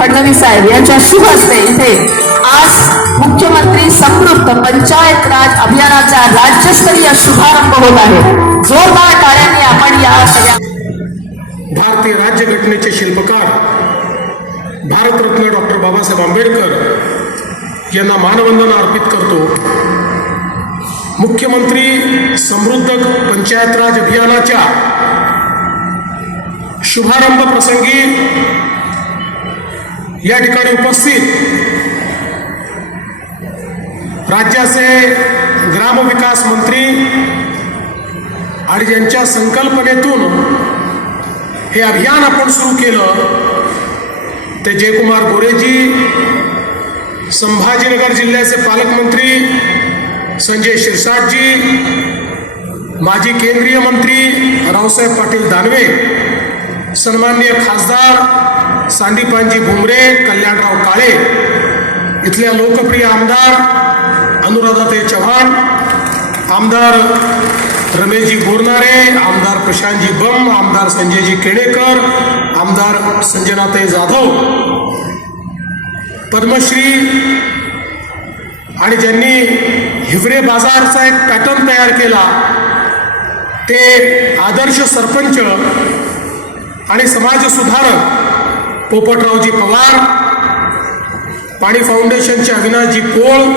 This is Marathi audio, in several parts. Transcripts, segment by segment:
फडणवीस साहेब यांच्या शुभ हस्ते इथे आज मुख्यमंत्री समृद्ध पंचायत राज अभियानाचा राज्यस्तरीय शुभारंभ होत आहे. जोरदार टाळ्यांनी आपण या सगळ्या भारतीय राज्यघटनेचे शिल्पकार भारतरत्न डॉक्टर बाबासाहेब आंबेडकर यांना मानवंदना अर्पित करतो. मुख्यमंत्री समृद्ध पंचायत राज अभियानाच्या शुभारंभ प्रसंगी या ठिकाणी उपस्थित राज्याचे ग्रामविकास मंत्री आणि ज्यांच्या संकल्पनेतून हे अभियान आपण सुरू केलं ते जयकुमार गोरेजी संभाजीनगर जिल्ह्याचे पालकमंत्री संजय शिरसाटजी माजी केंद्रीय मंत्री रावसाहेब पाटील दानवे सन्माननीय खासदार सांदीपानजी भुमरे कल्याणराव काळे इथल्या लोकप्रिय आमदार अनुराधाताई चव्हाण आमदार रमेशजी बोरनारे आमदार प्रशांतजी बम आमदार संजयजी केणेकर आमदार संजनाताई जाधव पद्मश्री आणि ज्यांनी हिवरे बाजारचा एक पॅटर्न तयार केला ते आदर्श सरपंच आणि समाज सुधारक पोपटरावजी पवार पाणी फाउंडेशनचे अविनाशजी पोळ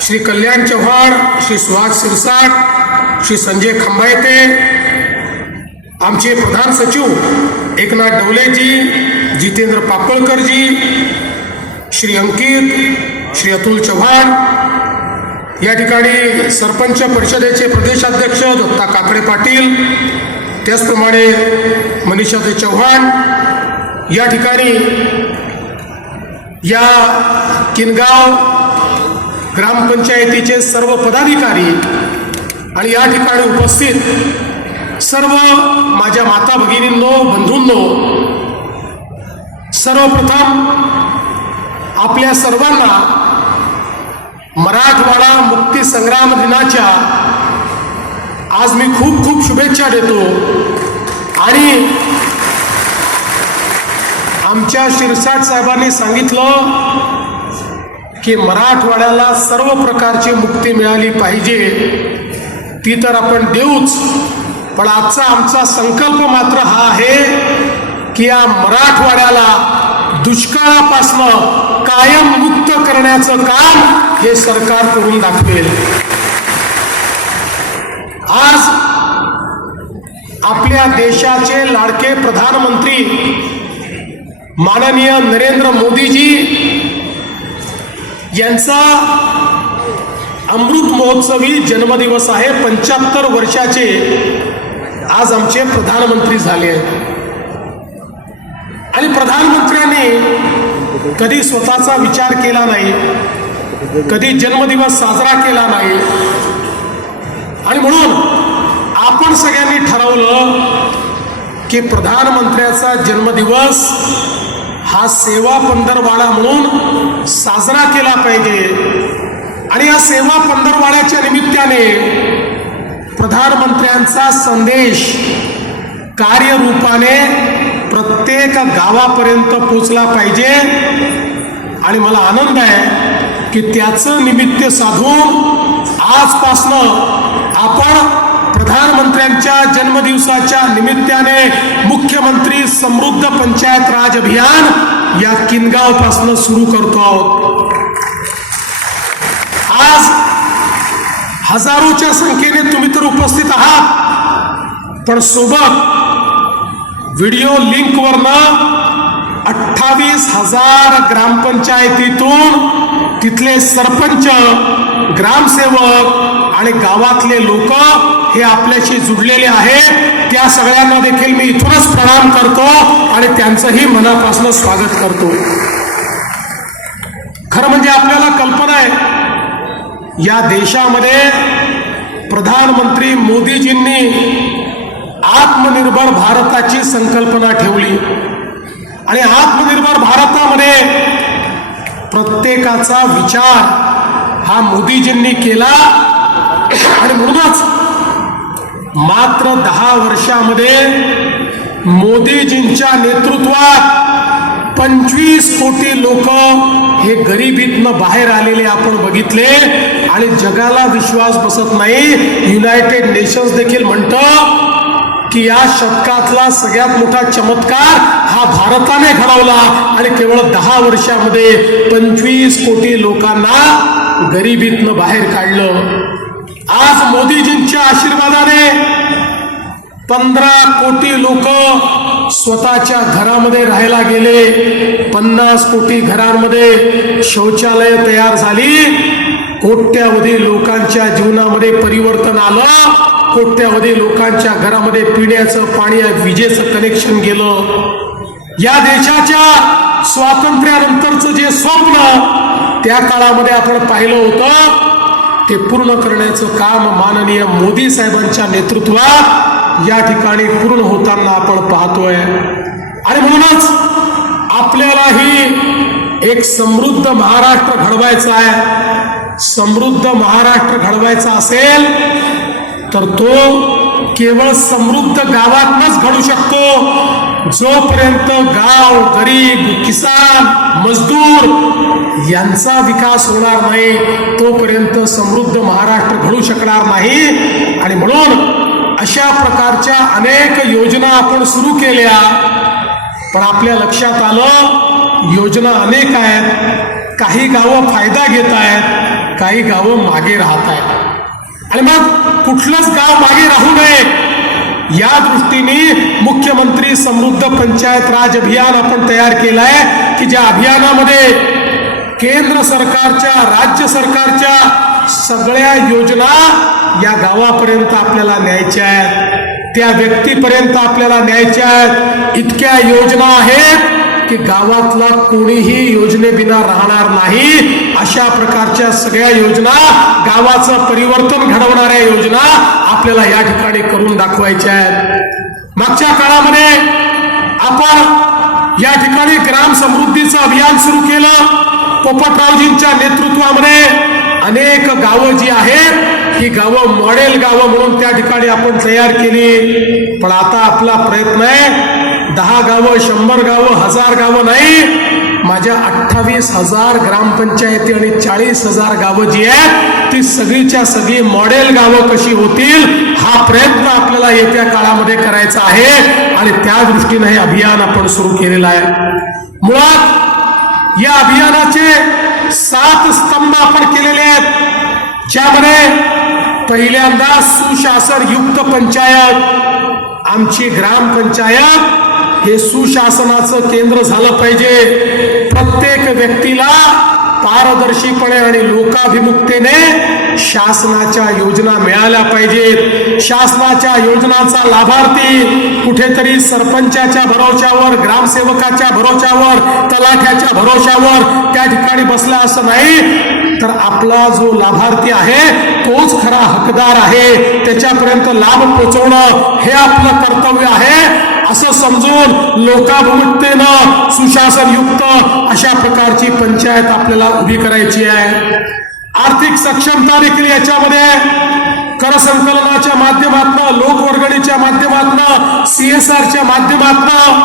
श्री कल्याण चव्हाण श्री सुहास सिरसाट श्री संजय खंबायते आमचे प्रधान सचिव एकनाथ डवलेजी जितेंद्र पापळकरजी श्री अंकित श्री अतुल चव्हाण या ठिकाणी सरपंच परिषदेचे प्रदेशाध्यक्ष दत्ता काकडे पाटील त्याचप्रमाणे मनीषाताई चव्हाण या ठिकाणी या किनगाव ग्रामपंचायतीचे सर्व पदाधिकारी आणि या ठिकाणी उपस्थित सर्व माझ्या माता भगिनींनो बंधूंनो सर्वप्रथम आपल्या सर्वांना मराठवाडा मुक्ती संग्राम दिनाच्या आज मी खूप खूप शुभेच्छा देतो. आणि आमच्या शिरसाट साहेबांनी सांगितलं की मराठवाड्याला सर्व प्रकारची मुक्ती मिळाली पाहिजे. ती तर आपण देऊच. पण आजचा आमचा संकल्प मात्र हा आहे की या मराठवाड्याला दुष्काळापासनं कायम मुक्त करण्याचं काम हे सरकार करून दाखवेल. आज आपल्या देशाचे लाडके प्रधानमंत्री माननीय नरेंद्र मोदीजी यांचा अमृत महोत्सवी जन्मदिवस आहे. पंच्याहत्तर वर्षाचे आज आमचे प्रधानमंत्री झाले आणि प्रधानमंत्र्यांनी कधी स्वतःचा विचार केला नाही कधी जन्मदिवस साजरा केला नाही आणि म्हणून आपण सगळ्यांनी ठरवलं की प्रधानमंत्र्याचा जन्मदिवस हा सेवा पंधरवाडा म्हणून साजरा केला पाहिजे. आणि या सेवा पंधरवाड्याच्या निमित्ताने प्रधानमंत्र्यांचा संदेश कार्यरूपाने प्रत्येक गावापर्यंत पोचला पाहिजे. आणि मला आनंद आहे की त्याचं निमित्त साधून आजपासनं आपण प्रधानमंत्र्यांच्या जन्मदिवसाच्या निमित्ताने मुख्यमंत्री समृद्ध पंचायत राज अभियान या किनगावपासून सुरू करतो आहोत. आज हजारोच्या संख्येने तुम्ही तर उपस्थित आहात. पण सोबत व्हिडिओ लिंकवरनं अठ्ठावीस हजार ग्रामपंचायतीतून तिथले सरपंच ग्रामसेवक आणि गावातले लोक हे आपल्याशी जुडलेले आहेत त्या सगळ्यांना देखील मी इथूनच प्रणाम करतो आणि त्यांचंही मनापासून स्वागत करतो. खरं म्हणजे आपल्याला कल्पना आहे या देशामध्ये प्रधानमंत्री मोदीजींनी आत्मनिर्भर भारताची संकल्पना ठेवली. आणि आत्मनिर्भर भारतामध्ये प्रत्येकाचा विचार हा मोदीजींनी केला. आणि म्हणूनच मात्र दहा वर्षामध्ये मोदीजींच्या नेतृत्वात पंचवीस कोटी लोक हे गरिबीतनं बाहेर आलेले आपण बघितले आणि जगाला विश्वास बसत नाही. युनायटेड नेशन्स देखील म्हणतं की या शतकातला सगळ्यात मोठा चमत्कार हा भारताने घडवला आणि केवळ दहा वर्षामध्ये पंचवीस कोटी लोकांना गरिबीतनं बाहेर काढलं. आज मोदीजींच्या आशीर्वादाने पंधरा कोटी लोक स्वतःच्या घरामध्ये राहायला गेले. पन्नास कोटी घरांमध्ये शौचालय तयार झाली. कोट्यावधी लोकांच्या जीवनामध्ये परिवर्तन आलं. कोट्यावधी लोकांच्या घरामध्ये पिण्याचं पाणी विजेचं कनेक्शन गेलं. या देशाच्या स्वातंत्र्यानंतरचं जे स्वप्न त्या काळामध्ये आपण पाहिलं होतं. ते पूर्ण करण्याचं काम माननीय मोदी साहेबांच्या नेतृत्वात या ठिकाणी पूर्ण होताना आपण पाहतोय. आणि म्हणूनच आपल्यालाही एक समृद्ध महाराष्ट्र घडवायचा आहे. समृद्ध महाराष्ट्र घडवायचा असेल तर तो केवळ समृद्ध गावातनच घडू शकतो. जोपर्यंत गाव गरीब किसान मजदूर यांचा विकास होणार नाही तोपर्यंत समृद्ध महाराष्ट्र घडू शकणार नाही. आणि म्हणून अशा प्रकारच्या अनेक योजना आपण सुरू केल्या पण आपल्या लक्षात आलं योजना अनेक आहेत. काही गावं फायदा घेत आहेत काही गावं मागे राहत आहेत. आणि मग कुठलंच गाव मागे राहू नये. या दृष्टीने मुख्यमंत्री समृद्ध पंचायत राज अभियान आपण तयार केलं आहे की ज्या अभियानामध्ये केंद्र सरकारच्या राज्य सरकारच्या सगळ्या योजना या गावापर्यंत आपल्याला न्यायच्या आहेत. त्या व्यक्तीपर्यंत आपल्याला न्यायच्या आहेत. इतक्या योजना आहेत की गावातला कोणीही योजनेबिना राहणार नाही. अशा प्रकारच्या सगळ्या योजना गावाचं परिवर्तन घडवणाऱ्या योजना आपल्याला या ठिकाणी करून दाखवायच्या आहेत. मागच्या काळामध्ये आपण या ठिकाणी ग्राम समृद्धीचं अभियान सुरू केलं. पोपटरावजींच्या नेतृत्वामध्ये अनेक गावं जी आहेत ही गावं मॉडेल गावं म्हणून त्या ठिकाणी आपण तयार केली. पण आता आपला प्रयत्न आहे दहा गावं शंभर गावं हजार गावं नाही. माझ्या अठ्ठावीस हजार ग्रामपंचायती आणि चाळीस हजार गावं जी आहेत ती सगळीच्या सगळी मॉडेल गावं कशी होतील हा प्रयत्न आपल्याला येत्या काळामध्ये करायचा आहे. आणि त्या दृष्टीनं हे अभियान आपण सुरू केलेलं आहे. मुळात या अभियानाचे सात स्तंभ आपण केलेले आहेत. ज्यामध्ये पहिल्यांदा सुशासन युक्त पंचायत आमची ग्रामपंचायत हे सुशासनाचं केंद्र झालं पाहिजे. प्रत्येक व्यक्तीला पारदर्शीपणे आणि लोकाभिमुखतेने शासनाच्या योजना मिळाल्या पाहिजेत. शासनाच्या योजनाचा लाभार्थी कुठेतरी सरपंचाच्या भरोशावर ग्रामसेवकाच्या भरोशावर तलाठ्याच्या भरोशावर त्या ठिकाणी बसला असं नाही. तर आपला जो लाभार्थी आहे तोच खरा हकदार आहे. त्याच्यापर्यंत लाभ पोहोचवणं हे आपलं कर्तव्य आहे. असं समजून लोकाभिमुखतेनं सुशासनयुक्त अशा प्रकारची पंचायत आपल्याला उभी करायची आहे. आर्थिक सक्षमता देखील याच्यामध्ये कर संकलनाच्या माध्यमातून लोकवर्गणीच्या माध्यमातून सीएसआरच्या माध्यमातून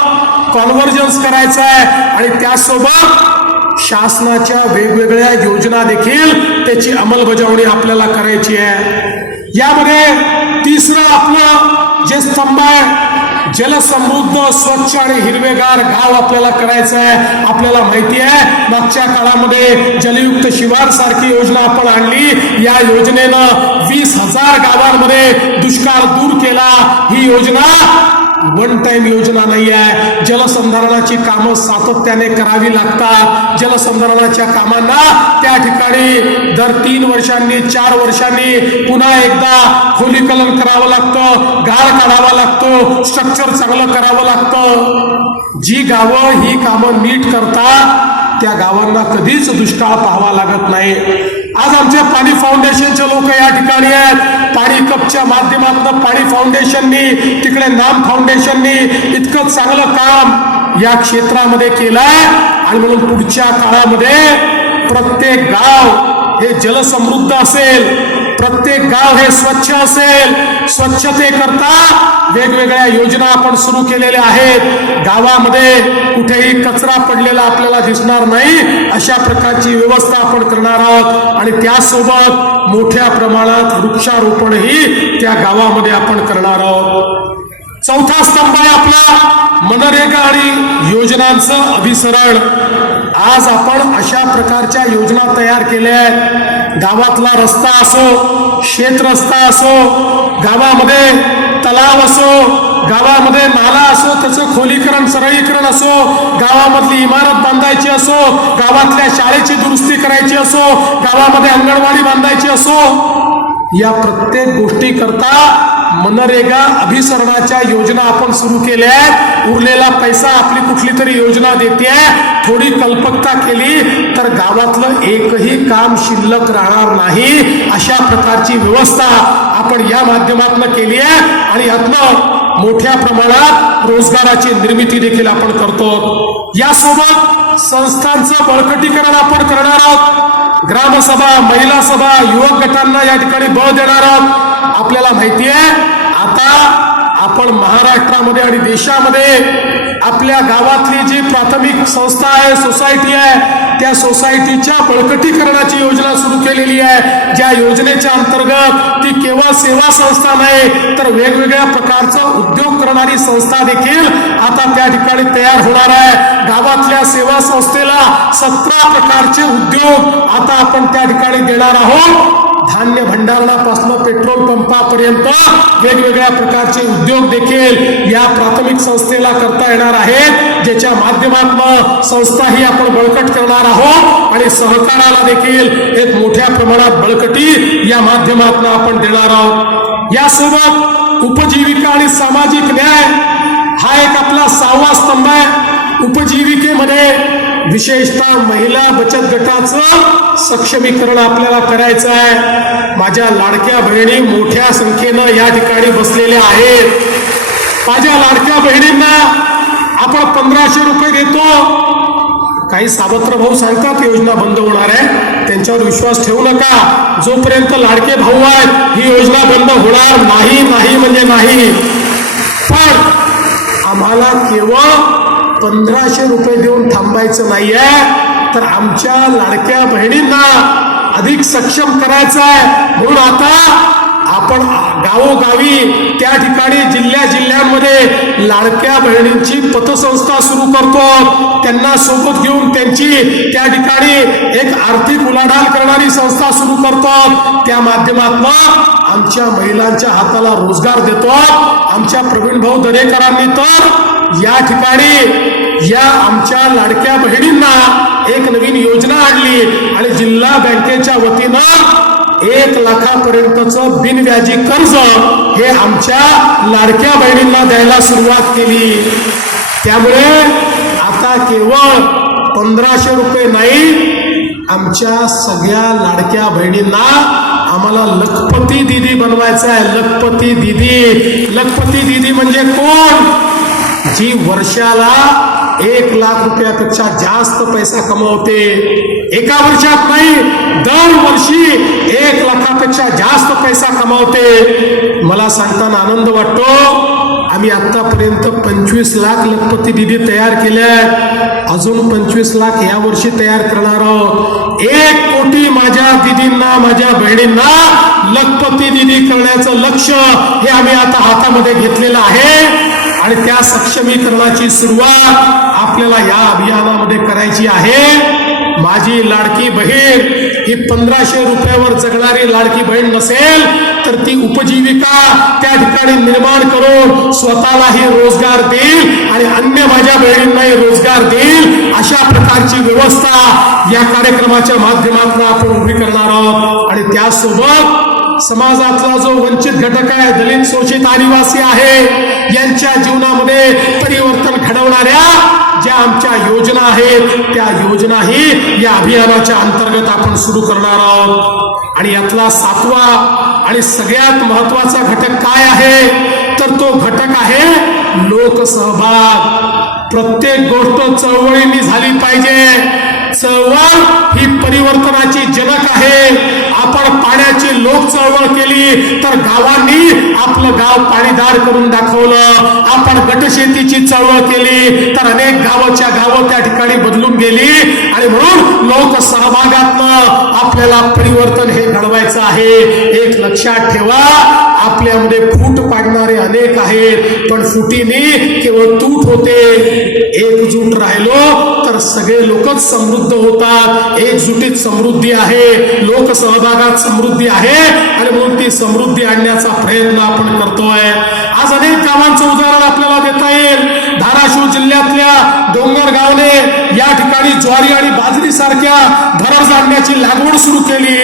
कॉन्व्हर्जन्स करायचं आहे. आणि त्यासोबत शासनाच्या वेगवेगळ्या योजना देखील त्याची अंमलबजावणी आपल्याला करायची आहे. यामध्ये तिसरं आपलं जे स्तंभ आहे जलसमृद्ध स्वच्छ आणि हिरवेगार गाव आपल्याला करायचं आहे. आपल्याला माहिती आहे मागच्या काळामध्ये जलयुक्त शिवार सारखी योजना आपण आणली. या योजनेनं वीस हजार गावांमध्ये दुष्काळ दूर केला. ही योजना वन टाइम योजना नाही आहे जलसंधारणाची कामं सातत्याने करावी लागतात. जलसंधारणाच्या कामांना त्या ठिकाणी दर तीन वर्षांनी चार वर्षांनी पुन्हा एकदा खोलीकलन करावं लागतं गाळ काढावा लागतो स्ट्रक्चर चांगलं करावं लागतं. जी गावं ही कामं नीट करतात त्या गावांना कधीच दुष्काळ पाहावा लागत नाही. आज आमच्या पाणी फाउंडेशनचे लोक या ठिकाणी आहेत. पाणी कपच्या माध्यमातून पाणी फाउंडेशननी तिकडे नाम फाउंडेशननी इतकं चांगलं काम या क्षेत्रामध्ये केलंय. आणि म्हणून पुढच्या काळामध्ये प्रत्येक गाव हे जलसमृद्ध असेल. प्रत्येक गाव हे स्वच्छ असेल. स्वच्छतेकरता वेगवेगळ्या योजना आपण सुरू केलेल्या आहेत. गावामध्ये कुठेही कचरा पडलेला आपल्याला दिसणार नाही. अशा प्रकारची व्यवस्था आपण करणार आहोत. आणि त्यासोबत मोठ्या प्रमाणात वृक्षारोपणही त्या गावामध्ये आपण करणार आहोत. चौथा स्तंभ आहे आपला. मनरेगा आणि योजनांचं अभिसरण. आज आपण अशा प्रकारच्या योजना तयार केल्या आहेत. गावातला रस्ता असो शेत रस्ता असो गावामध्ये तलाव असो गावामध्ये नाला असो त्याचं खोलीकरण सरळीकरण असो गावामधली इमारत बांधायची असो गावातल्या शाळेची दुरुस्ती करायची असो गावामध्ये अंगणवाडी बांधायची असो या प्रत्येक गोष्टी करता मनरेगा अभिसरणाच्या योजना आपण सुरू केल्या उरलेला पैसा आपली कुठली तरी योजना देते थोडी कल्पकता केली तर गावातलं एकही काम शिल्लक राहणार नाही. अशा प्रकारची व्यवस्था आपण या माध्यमातून केली आहे. आणि यातनं मोठ्या प्रमाणात रोजगाराची निर्मिती देखील आपण करतो. यासोबत संस्थांचं बळकटीकरण आपण करणार आहोत. ग्रामसभा महिला सभा युवक गटांना या ठिकाणी बळ देणार आहोत. आपल्याला माहिती आहे आता आपण महाराष्ट्रामध्ये आणि देशामध्ये आपल्या गावातली जी प्राथमिक संस्था आहे सोसायटी आहे त्या सोसायटीच्या बळकटीकरणाची योजना सुरू केलेली आहे. ज्या योजनेच्या अंतर्गत ती केवळ सेवा संस्था नाही तर वेगवेगळ्या प्रकारचा उद्योग करणारी संस्था देखील आता त्या ठिकाणी तयार होणार आहे. संस्थेला सतरा प्रकारचे उद्योग आता आपण त्या ठिकाणी देणार आहोत. धान्य भंडारणापासून पेट्रोल पंपापर्यंत वेगवेगळ्या प्रकारचे उद्योग देखील या प्राथमिक संस्थेला करता येणार आहेत ज्याच्या माध्यमातून संस्थाही आपण बळकट करणार आहोत आणि सहकाराला देखील एक मोठ्या प्रमाणात बळकटी या माध्यमातून आपण देणार आहोत. यासोबत उपजीविका आणि सामाजिक न्याय हा एक आपला सहावा स्तंभ आहे. उपजीविकेमध्ये विशेषतः महिला बचत गटाचं सक्षमीकरण आपल्याला करायचं आहे. माझ्या लाडक्या बहिणी मोठ्या संख्येनं या ठिकाणी बसलेल्या आहेत. माझ्या लाडक्या बहिणींना आपण पंधराशे रुपये देतो. काही सावत्र भाऊ सांगतात योजना बंद होणार आहे. त्यांच्यावर विश्वास ठेवू नका. जोपर्यंत लाडके भाऊ आहेत ही योजना बंद होणार नाही नाही म्हणजे नाही. पण आम्हाला केवळ पंधराशे रुपये देऊन थांबायचं नाहीये तर आमच्या लाडक्या बहिणींना अधिक सक्षम करायचं आहे म्हणून आता आपण गावोगावी त्या ठिकाणी जिल्ह्या जिल्ह्यांमध्ये लाडक्या बहिणींची पतसंस्था सुरू करतो. त्यांना सोबत घेऊन त्यांची त्या ठिकाणी एक आर्थिक उलाढाल करणारी संस्था सुरू करतो. त्या माध्यमातून आमच्या महिलांच्या हाताला रोजगार देतो. आमच्या प्रवीण भाऊ दरेकरांनी तर या ठिकाणी या आमच्या लाडक्या बहिणींना एक नवीन योजना आणली आणि जिल्हा बँकेच्या वतीनं एक लाखापर्यंतचं बिनव्याजी कर्ज हे आमच्या लाडक्या बहिणींना द्यायला सुरुवात केली. त्यामुळे आता केवळ पंधराशे रुपये नाही आमच्या सगळ्या लाडक्या बहिणींना आम्हाला लखपती दिदी बनवायचं आहे. लखपती दिदी. लखपती दिदी म्हणजे कोण? जी वर्षाला एक लाख रुपयापेक्षा जास्त पैसा कमवते एका वर्षात नाही दरवर्षी एक लाखापेक्षा जास्त पैसा कमावते. मला सांगताना आनंद वाटतो आम्ही आतापर्यंत पंचवीस लाख लखपती दिदी तयार केल्या अजून पंचवीस लाख या वर्षी तयार करणार आहोत. एक कोटी माझ्या दिदींना माझ्या बहिणींना लखपती दिदी करण्याचं लक्ष हे आम्ही आता हातामध्ये घेतलेलं आहे. आणि त्या सक्षमीकरणाची सुरुवात आपल्याला या अभियानामध्ये करायची आहे. माझी लाडकी बहीण ही पंधराशे रुपयावर जगणारी लाडकी बहीण नसेल तर ती उपजीविका त्या ठिकाणी निर्माण करून स्वतःलाही रोजगार देईल आणि अन्य माझ्या बहिणींनाही रोजगार देईल. अशा प्रकारची व्यवस्था या कार्यक्रमाच्या माध्यमातून आपण उभी करणार आहोत. आणि त्यासोबत समाजातला जो वंचित घटक आहे दलित शोषित आदिवासी आहे यांच्या जीवनामध्ये परिवर्तन घडवणाऱ्या ज्या आमच्या योजना आहेत त्या योजनाही या अभियानाच्या अंतर्गत आपण सुरू करणार आहोत. आणि यातला सातवा आणि सगळ्यात महत्त्वाचा घटक काय आहे? तर तो घटक आहे लोकसहभाग. प्रत्येक गोष्ट चळवळींनी झाली पाहिजे. चळवळ ही परिवर्तनाची जनक आहे. आपण पाण्याची लोक चळवळ केली तर गावांनी आपलं गाव पाणीदार करून दाखवलं. आपण गटशेतीची चळवळ केली तर अनेक गावाच्या गावं त्या ठिकाणी बदलून गेली. आणि म्हणून लोक सहभागातनं आपल्याला परिवर्तन हे घडवायचं आहे. एक लक्षात ठेवा आपल्यामध्ये फूट पाडणारे अनेक आहेत पण फुटीने केवळ तूट होते. एकजूट राहिलो सगळे लोकच समृद्ध होतात. एकजुटीत समृद्धी आहे. लोक सहभागात समृद्धी आहे. आणि म्हणून ती समृद्धी आणण्याचा प्रयत्न आपण करतोय. आज अनेक कामांचं उदाहरण आपल्याला देता येईल. धाराशिव जिल्ह्यातल्या डोंगर गावने या ठिकाणी ज्वारी आणि बाजरी सारख्या भरड जाणण्याची लागवड सुरू केली.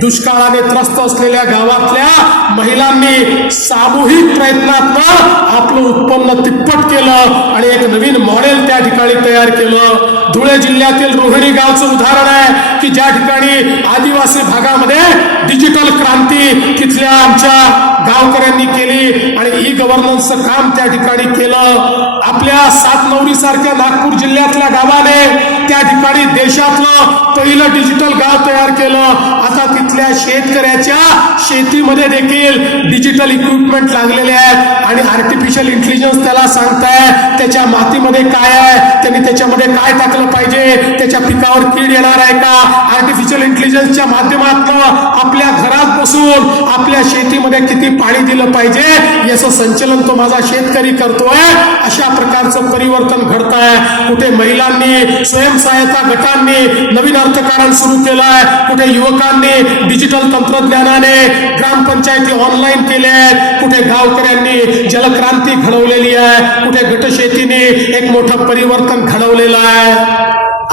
दुष्काळाने त्रस्त असलेल्या गावातल्या महिलांनी सामूहिक प्रयत्नातनं आपलं उत्पन्न तिप्पट केलं आणि एक नवीन मॉडेल त्या ठिकाणी तयार केलं. धुळे जिल्ह्यातील रोहिणी गावचं उदाहरण आहे की ज्या ठिकाणी आदिवासी भागामध्ये डिजिटल क्रांती तिथल्या आमच्या गावकऱ्यांनी केली आणि ई गव्हर्नन्सचं काम त्या ठिकाणी केलं. आपल्या सातनवरी सारख्या नागपूर जिल्ह्यातल्या गावाने त्या ठिकाणी देशातलं पहिलं डिजिटल गाव तयार केलं. आता तिथल्या शेतकऱ्याच्या शेतीमध्ये देखील डिजिटल इक्विपमेंट लागलेले आहेत आणि आर्टिफिशियल इंटेलिजन्स त्याला सांगताय त्याच्या मातीमध्ये काय आहे त्यांनी त्याच्यामध्ये काय टाकलं पाहिजे त्याच्या पिकावर कीड येणार आहे का? आर्टिफिशियल इंटेलिजन्सच्या माध्यमातून आपल्या घरात बसून आपल्या शेतीमध्ये किती पाणी दिलं पाहिजे याचं संचलन तो माझा शेतकरी करतोय अशा प्रकारचं परिवर्तन घडत आहे कुठे महिलांनी स्वयंसहायता गटांनी नवीन अर्थकारण सुरू केलंय. कुठे युवकांनी डिजिटल तंत्रज्ञानाने ग्रामपंचायती ऑनलाईन केल्या आहेत. कुठे गावकऱ्यांनी जलक्रांती घडवलेली आहे. कुठे गटशेतीने एक मोठं परिवर्तन घडवलेलं आहे.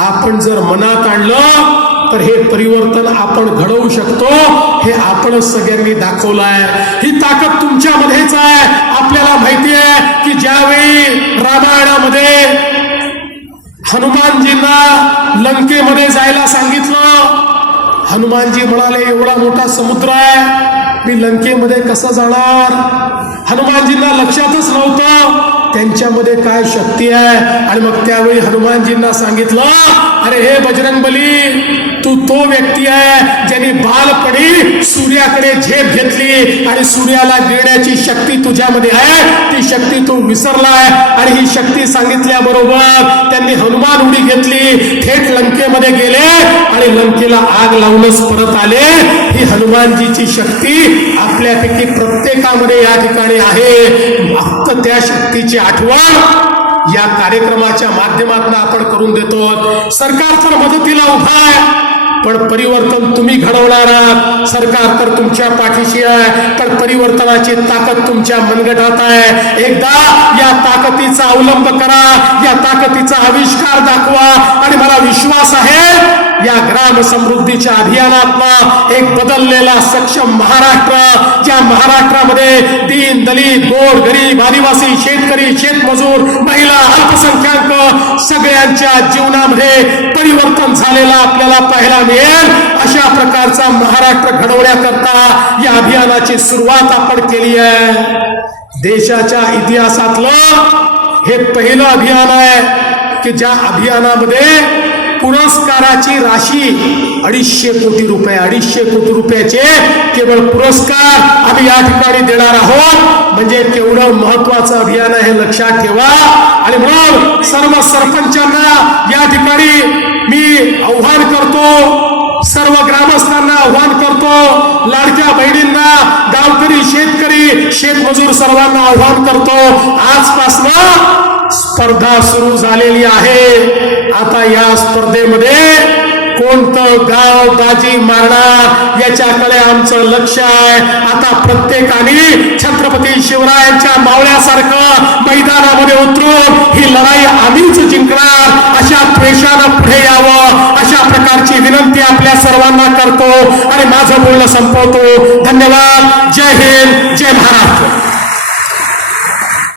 आपण जर मनात आणलं तर हे परिवर्तन आपण घडवू शकतो. हे आपणच सगळ्यांनी दाखवलं आहे ही ताकद तुमच्यामध्येच आहे. आपल्याला माहिती आहे की ज्यावेळी रामायणामध्ये हनुमानजींना लंकेमध्ये जायला सांगितलं हनुमानजी म्हणाले एवढा मोठा समुद्र आहे. मी लंकेमध्ये कसं जाणार? हनुमानजींना लक्षातच नव्हतं. त्यांच्यामध्ये काय शक्ती आहे? आणि मग त्यावेळी हनुमानजींना सांगितलं अरे हे बजरंगबली तू तो व्यक्ती आहे ज्याने बालपणी सूर्याकडे झेप घेतली आणि सूर्याला देण्याची शक्ती तुझ्यामध्ये आहे. ती शक्ती तू विसरलाय आणि ही शक्ती सांगितल्याबरोबर त्यांनी हनुमान उडी घेतली. थेट लंकेमध्ये गेले आणि लंकेला आग लावूनच परत आले. ही हनुमानजीची शक्ती आपल्यापैकी प्रत्येकामध्ये या ठिकाणी आहे. फक्त त्या शक्तीची आठवण या कार्यक्रमाच्या माध्यमातून आपण करून देतो. सरकार तर मदतीला उभा आहे. पण परिवर्तन तुम्ही घडवणार आहात. सरकार तर तुमच्या पाठीशी आहे पण परिवर्तनाची ताकद तुमच्या मनगटात आहे. एकदा या ताकदीचा अवलंब करा या ताकदीचा आविष्कार दाखवा. आणि मला विश्वास आहे या ग्राम समृद्धीच्या अभियानातला एक बदललेला सक्षम महाराष्ट्र ज्या महाराष्ट्रामध्ये दीन दलित गोर गरीब आदिवासी शेतकरी शेतमजूर महिला सगळ्यांच्या जीवनामध्ये परिवर्तन झालेला आपल्याला पाहायला मिळेल. अशा प्रकारचा महाराष्ट्र घडवण्याकरता या अभियानाची सुरुवात आपण केली आहे. देशाच्या इतिहासातलं हे पहिलं अभियान आहे की ज्या अभियानामध्ये पुरस्काराची राशी अडीचशे कोटी रुपये अडीचशे कोटी रुपयाचे केवळ पुरस्कार आम्ही या ठिकाणी देणार आहोत. म्हणजे केवढं महत्वाचं अभियान आहे हे लक्षात ठेवा. आणि म्हणून सर्व सरपंचांना या ठिकाणी मी आव्हान करतो सर्व ग्रामस्थांना आव्हान करतो लाडक्या बहिणींना गावकरी शेतकरी शेतमजूर सर्वांना आव्हान करतो. आजपासून स्पर्धा सुरू झालेली आहे. आता या स्पर्धेमध्ये कोणतं गाव बाजी मारणार याच्याकडे आमचं लक्ष आहे. आता प्रत्येकाने छत्रपती शिवरायांच्या मावळ्यासारखं मैदानामध्ये उतरून ही लढाई आम्हीच जिंकणार अशा प्रेशानं पुढे यावं अशा प्रकारची विनंती आपल्या सर्वांना करतो. आणि माझं बोलणं संपवतो. धन्यवाद. जय हिंद. जय महाराष्ट्र.